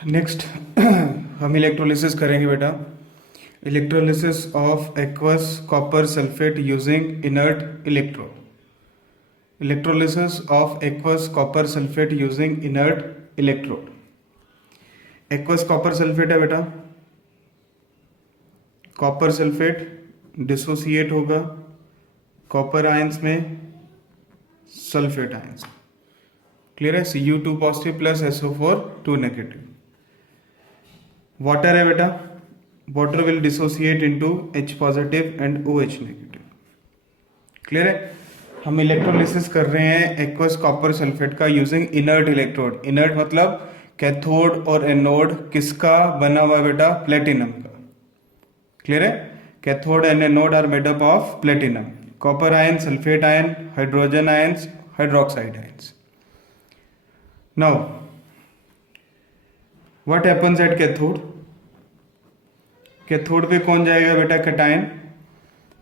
Next हम electrolysis करेंगे बेटा। Electrolysis of aqueous copper sulphate using inert electrode. Electrolysis of aqueous copper sulphate using inert electrode. Aqueous copper sulphate है बेटा, copper sulphate dissociate होगा copper ions में sulphate ions. Clear है? Cu2 positive plus SO4 2 negative. Water है बेटा, water will dissociate into H positive and OH negative. Clear है? हम electrolysis कर रहे हैं एक्वस कॉपर सल्फेट का यूजिंग इनर्ट इलेक्ट्रोड। इनर्ट मतलब कैथोड और एनोड किसका बना हुआ बेटा? प्लेटिनम का। क्लियर है? Cathode and anode are made up of platinum. Copper ion, sulphate ion, hydrogen ions, hydroxide ions. Now what happens at cathode? Cathode पे कौन जाएगा बेटा? कैटायन।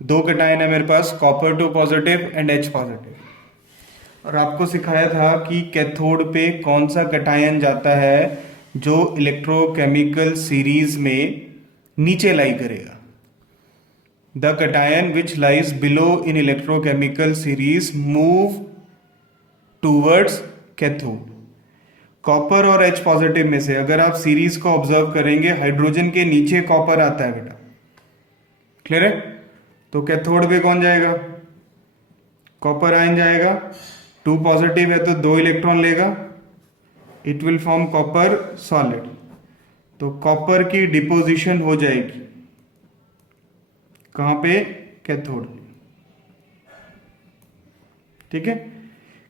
दो कैटायन है मेरे पास, copper 2 positive and H positive. और आपको सिखाया था कि कैथोड पे कौन सा कैटायन जाता है जो इलेक्ट्रोकेमिकल सीरीज में नीचे लाई करेगा। The cation which lies below in electrochemical series move towards cathode. Copper और H पॉजिटिव में से अगर आप सीरीज को ऑब्जर्व करेंगे, हाइड्रोजन के नीचे कॉपर आता है बेटा। क्लियर है? तो कैथोड पे कौन जाएगा? कॉपर आयन जाएगा। 2 पॉजिटिव है तो 2 इलेक्ट्रॉन लेगा, it will form copper solid. तो कॉपर की डिपोजिशन हो जाएगी कहां पे? कैथोड। ठीक है?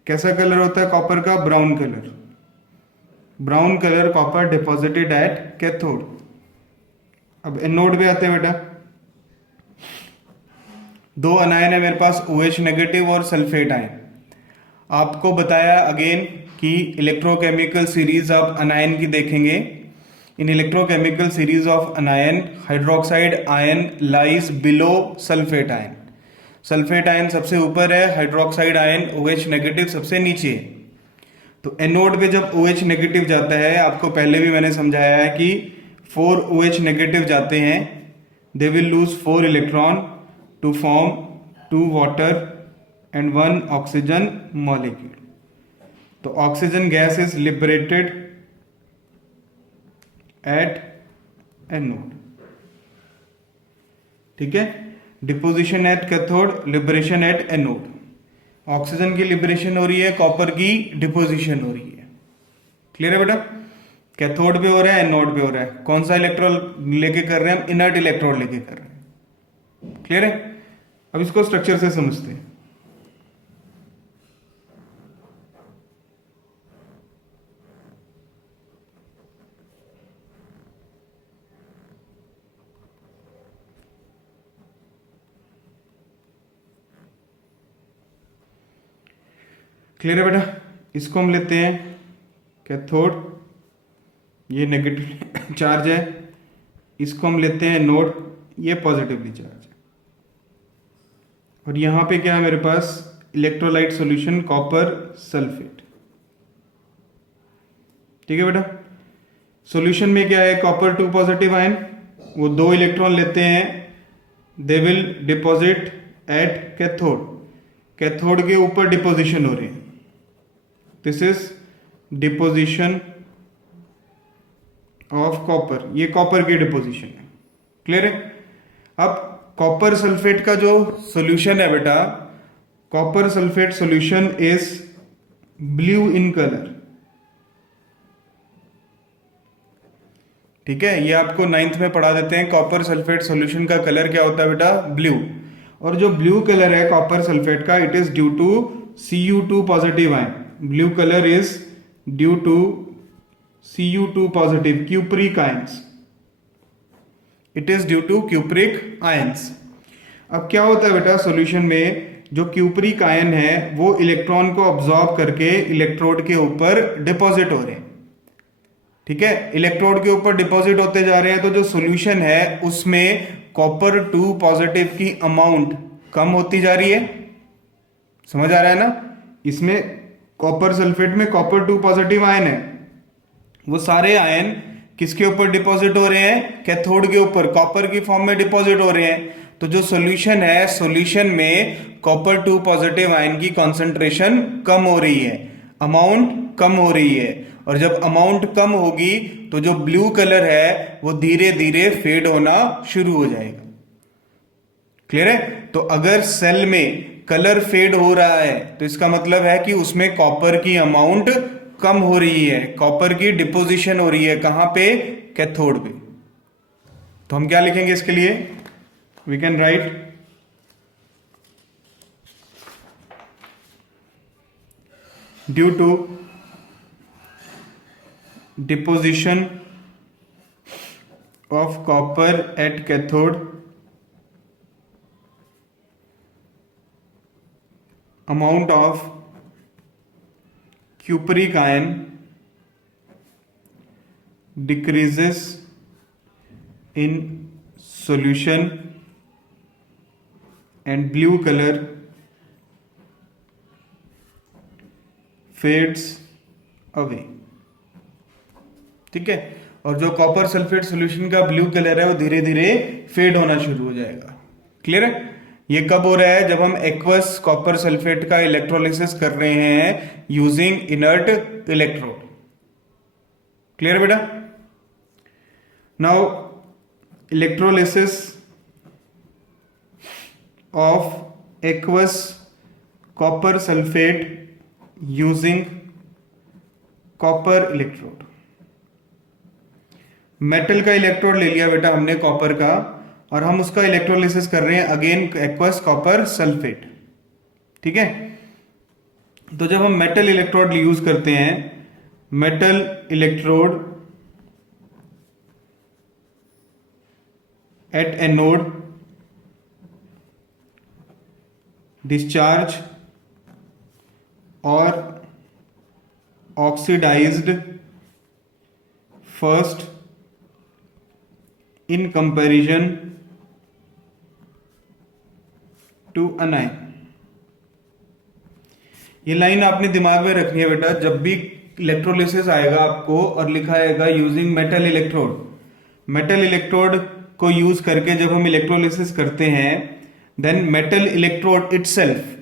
कैसा कलर होता है कॉपर का? Brown colour. Brown colour copper deposited at cathode. अब एनोड पे आते हैं बेटा। दो अनायन है मेरे पास, OH नेगेटिव और सल्फेट आयन। आपको बताया अगेन कि इलेक्ट्रोकेमिकल सीरीज ऑफ अनायन की देखेंगे। In electrochemical series of anion, hydroxide ion lies below sulphate ion. Sulphate ion सबसे ऊपर है, हाइड्रोक्साइड आयन OH नेगेटिव सबसे नीचे है। तो एनोड पे जब OH नेगेटिव जाता है, आपको पहले भी मैंने समझाया है कि 4 OH नेगेटिव जाते हैं, they will lose 4 electron to form 2 water and 1 oxygen molecule. तो oxygen gas is liberated at anode. ठीक है? Deposition at cathode, liberation at anode. Oxygen की लिबरेशन हो रही है, कॉपर की डिपोजिशन हो रही है। क्लियर है बेटा? कैथोड पे हो रहा है, एनोड पे हो रहा है। कौन सा इलेक्ट्रोड लेके कर रहे हैं हम? इनर्ट इलेक्ट्रोड लेके कर रहे हैं। क्लियर है? अब इसको स्ट्रक्चर से समझते हैं। क्लियर है बेटा? इसको हम लेते हैं कैथोड, ये नेगेटिव चार्ज है। इसको हम लेते हैं नोड, ये पॉजिटिवली चार्ज है। और यहां पे क्या है मेरे पास? Electrolyte solution copper sulphate. ठीक है बेटा? सॉल्यूशन में क्या है? कॉपर 2 पॉजिटिव आयन, वो 2 इलेक्ट्रॉन लेते हैं, they will deposit eight cathode. Cathode के ऊपर डिपोजिशन हो रही है। This is deposition of copper, ये कॉपर की डिपोजिशन है। क्लियर है? अब कॉपर सल्फेट का जो सॉल्यूशन है बेटा, copper sulphate solution is blue in colour. ठीक है? ये आपको 9th में पढ़ा देते हैं। कॉपर सल्फेट सॉल्यूशन का कलर क्या होता है बेटा? ब्लू। और जो ब्लू कलर है कॉपर सल्फेट का, it is due to Cu2 positive ion. Blue colour is due to Cu2 positive cupric ions. It is due to cupric ions. अब क्या होता है बेटा सॉल्यूशन में? जो क्यूप्रिक आयन है वो इलेक्ट्रॉन को ऑब्जॉर्ब करके इलेक्ट्रोड के ऊपर डिपॉजिट हो रहे हैं। ठीक है? इलेक्ट्रोड के ऊपर डिपॉजिट होते जा रहे हैं, तो जो सॉल्यूशन है उसमें कॉपर 2 पॉजिटिव की अमाउंट कम होती जा रही है। समझ आ रहा है ना? इसमें कॉपर सल्फेट में कॉपर 2 पॉजिटिव आयन है, वो सारे आयन किसके ऊपर डिपॉजिट हो रहे हैं? कैथोड के ऊपर, कॉपर की फॉर्म में डिपॉजिट हो रहे हैं। तो जो सॉल्यूशन है, सॉल्यूशन में कॉपर 2 पॉजिटिव आयन की कॉन्सेंट्रेशन कम हो रही है, अमाउंट कम हो रही है। और जब अमाउंट कम होगी तो जो ब्लू कलर है वो धीरे धीरे फेड होना शुरू हो जाएगा। क्लियर है? तो अगर सेल में कलर फेड हो रहा है तो इसका मतलब है कि उसमें कॉपर की अमाउंट कम हो रही है, कॉपर की डिपोजिशन हो रही है। कहां पे? कैथोड पे। तो हम क्या लिखेंगे इसके लिए? We can write due to deposition of copper at cathode, amount of cupric ion decreases in solution and blue color fades away। ठीक है? और जो कॉपर सल्फेट सॉल्यूशन का ब्लू कलर है वो धीरे धीरे फेड होना शुरू हो जाएगा। क्लियर है? ये कब हो रहा है? जब हम एक्वस कॉपर सल्फेट का इलेक्ट्रोलिसिस कर रहे हैं यूजिंग इनर्ट इलेक्ट्रोड। क्लियर बेटा? Now electrolysis of aqueous copper sulphate using copper electrode. Metal का इलेक्ट्रोड ले लिया बेटा हमने कॉपर का, और हम उसका इलेक्ट्रोलिसिस कर रहे हैं अगेन एक्वस कॉपर सल्फेट। ठीक है? तो जब हम मेटल इलेक्ट्रोड यूज करते हैं, metal electrode at anode discharge और oxidised first in comparison to anion। ये लाइन आपने दिमाग में रखनी है बेटा। जब भी इलेक्ट्रोलिसिस आएगा आपको और लिखा आएगा using metal electrode, metal electrode को यूज करके जब हम इलेक्ट्रोलिसिस करते हैं, देन मेटल इलेक्ट्रोड इटसेल्फ,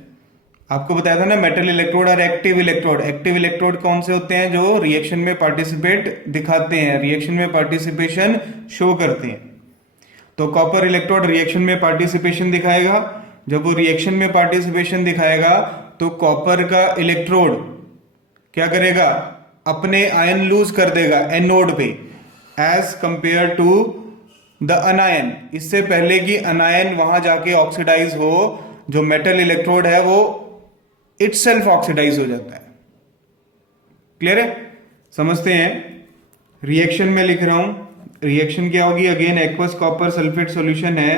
आपको बताया था ना मेटल इलेक्ट्रोड और एक्टिव इलेक्ट्रोड। एक्टिव इलेक्ट्रोड कौन से होते हैं? जो रिएक्शन में पार्टिसिपेट दिखाते हैं, रिएक्शन में पार्टिसिपेशन शो करते हैं। तो कॉपर इलेक्ट्रोड रिएक्शन में पार्टिसिपेशन दिखाएगा। जब वो रिएक्शन में पार्टिसिपेशन दिखाएगा तो कॉपर का इलेक्ट्रोड क्या करेगा? अपने आयन लूज कर देगा एनोड पे, as compare to the anion. इससे पहले कि अनायन वहां जाके ऑक्सीडाइज हो, जो मेटल इलेक्ट्रोड है वो इटसेल्फ ऑक्सीडाइज हो जाता है। क्लियर है? समझते हैं? रिएक्शन में लिख रहा हूं, रिएक्शन क्या होगी? Again aqueous copper sulphate solution है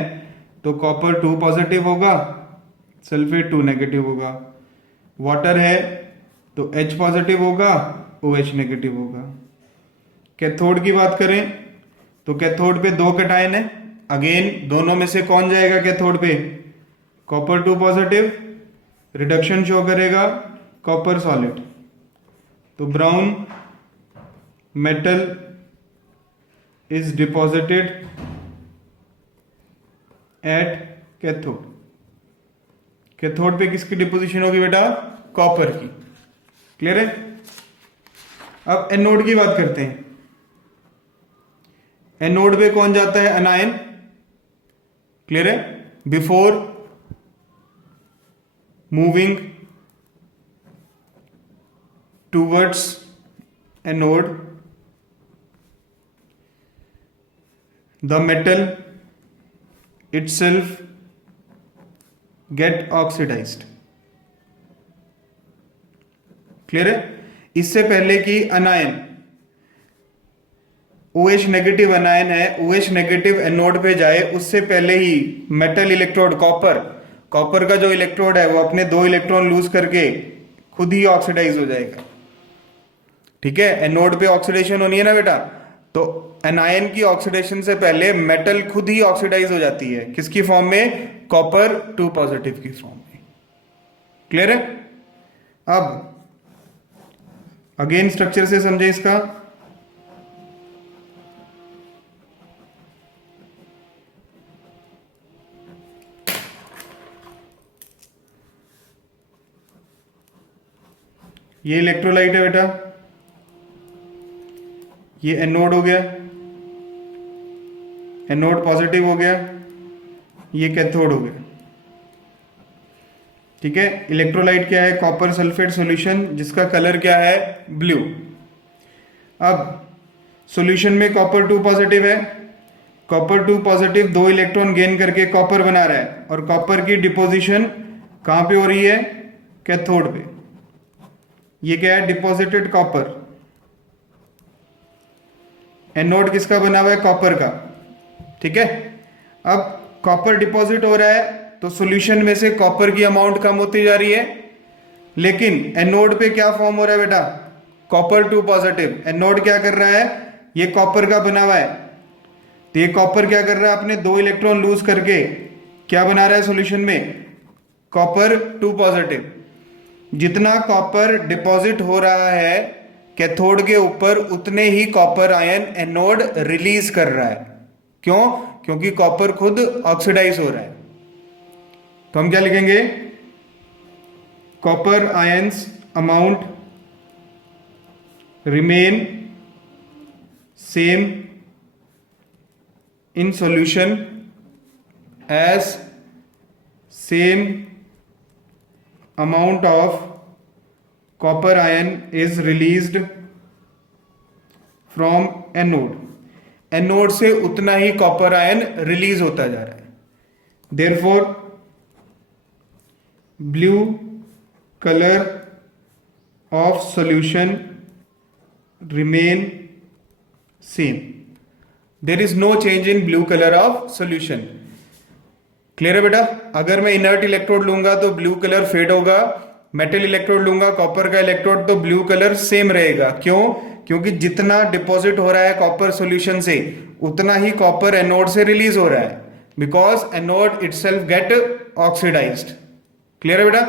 तो कॉपर 2 पॉजिटिव होगा, सल्फेट 2 नेगेटिव होगा। वाटर है तो H पॉजिटिव होगा, OH नेगेटिव होगा। कैथोड की बात करें तो कैथोड पे 2 कैटायन है, अगेन दोनों में से कौन जाएगा कैथोड पे? कॉपर 2 पॉजिटिव, रिडक्शन शो करेगा कॉपर सॉलिड। तो brown metal is deposited at cathode. Cathode पे किसकी डिपोजिशन होगी बेटा? कॉपर की। क्लियर है? अब एनोड की बात करते हैं। एनोड पे कौन जाता है? अनायन। क्लियर है? Before moving towards anode, the metal itself get oxidized। Clear है? इससे पहले कि अनायन OH नेगेटिव अनायन है, OH नेगेटिव एनोड पे जाए, उससे पहले ही मेटल इलेक्ट्रोड कॉपर का जो इलेक्ट्रोड है वो अपने 2 इलेक्ट्रॉन लूज करके खुद ही ऑक्सीडाइज हो जाएगा। ठीक है? एनोड पे ऑक्सीडेशन होनी है ना बेटा, तो एनायन की ऑक्सीडेशन से पहले मेटल खुद ही ऑक्सीडाइज हो जाती है। किसकी फॉर्म में? कॉपर 2 पॉजिटिव की फॉर्म में। क्लियर है? अब अगेन स्ट्रक्चर से समझे इसका। ये इलेक्ट्रोलाइट है बेटा, ये एनोड हो गया, एनोड पॉजिटिव हो गया, ये कैथोड हो गया। ठीक है, इलेक्ट्रोलाइट क्या है? कॉपर सल्फेट सॉल्यूशन, जिसका कलर क्या है? ब्लू। अब सॉल्यूशन में कॉपर 2 पॉजिटिव है, कॉपर 2 पॉजिटिव 2 इलेक्ट्रॉन गेन करके कॉपर बना रहा है, और कॉपर की डिपोजिशन कहां पे हो रही है? कैथोड पे। ये क्या है? Deposited copper. एनोड किसका बना हुआ है? कॉपर का। ठीक है, अब कॉपर डिपॉजिट हो रहा है तो सॉल्यूशन में से कॉपर की अमाउंट कम होती जा रही है, लेकिन एनोड पे क्या फॉर्म हो रहा है बेटा? Copper 2 positive. एनोड क्या कर रहा है? ये कॉपर का बना हुआ है, तो ये कॉपर क्या कर रहा है? अपने 2 इलेक्ट्रॉन लूज करके क्या बना रहा है सॉल्यूशन में? Copper 2 positive. जितना कॉपर डिपॉजिट हो रहा है कैथोड के ऊपर, उतने ही कॉपर आयन एनोड रिलीज कर रहा है। क्यों? क्योंकि कॉपर खुद ऑक्सीडाइज हो रहा है। तो हम क्या लिखेंगे? Copper ions amount remain same in solution as same amount of copper ion is released from anode. Anode से उतना ही कॉपर आयन रिलीज होता जा रहा है। Therefore blue colour of solution remain same. There is no change in blue colour of solution. Clear है बेटा? अगर मैं इनर्ट इलेक्ट्रोड लूंगा तो ब्लू कलर फेड होगा, मेटल इलेक्ट्रोड लूंगा कॉपर का इलेक्ट्रोड तो ब्लू कलर सेम रहेगा। क्यों? क्योंकि जितना डिपॉजिट हो रहा है कॉपर सॉल्यूशन से, उतना ही कॉपर एनोड से रिलीज हो रहा है, because anode itself get oxidised. Clear है बेटा?